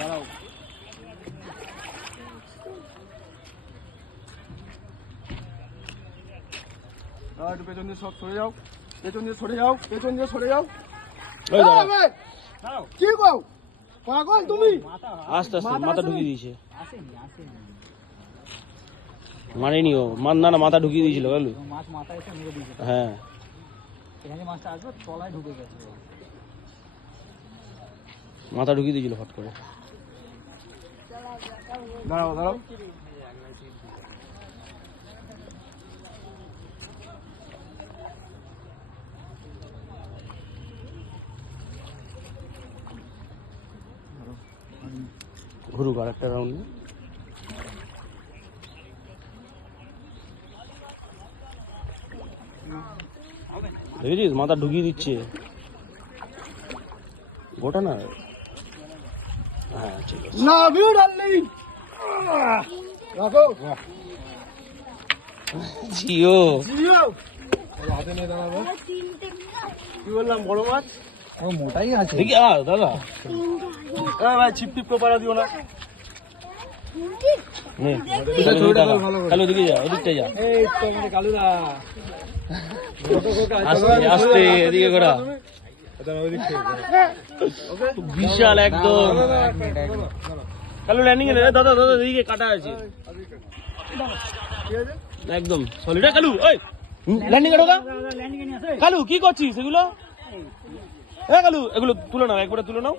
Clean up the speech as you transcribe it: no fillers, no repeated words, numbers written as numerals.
দাঁড়াও একটু পেছন দিয়ে সব সরে যাও, পেছন দিয়ে সরে যাও, পেছন দিয়ে সরে যাও। কি কও পাগল তুমি? আস্তে আস্তে মাথা ঢুকিয়ে দিয়েছে, মানেনি ও না না মাথা ঢুকিয়ে দিয়েছিল গেল মাছ মাথা এসে মেরে দিয়েছে। হ্যাঁ এখানে মাছটা আসবে তলায় ঢুকে গেছে, মাথা ঢুকিয়ে দিয়েছিল ফট করে। দাঁড়াও দাঁড়াও ঘুরুক আর একটা রাউন্ড। দেখেছিস মাথা ঢুকিয়ে দিচ্ছে গোটা না। হ্যাঁ ঠিক আছে। Love you darling. রাখো জিও জিও হাতে নিয়ে দাঁড়াবো। কি বললাম বড় মাছ? ও মোটাই আছে। দেখি দাদা ভাই ছিপ টিপ পাড়া দিও না। কালু দিকে যা, ওদিকটা যা, এই তো আমাদের কালুদা। আস্তে আস্তে এদিকে ঘোরা। বিশাল একদম। কালু ল্যান্ডিং এ দাদা দাদা এদিকে কাটা আছে একদম সলিড। কালু ওই ল্যান্ডিং এ ঢোকা। কালু কি করছিস এগুলো? হ্যাঁ কালু এগুলো তুলে নাও, একবারে তুলে নাও।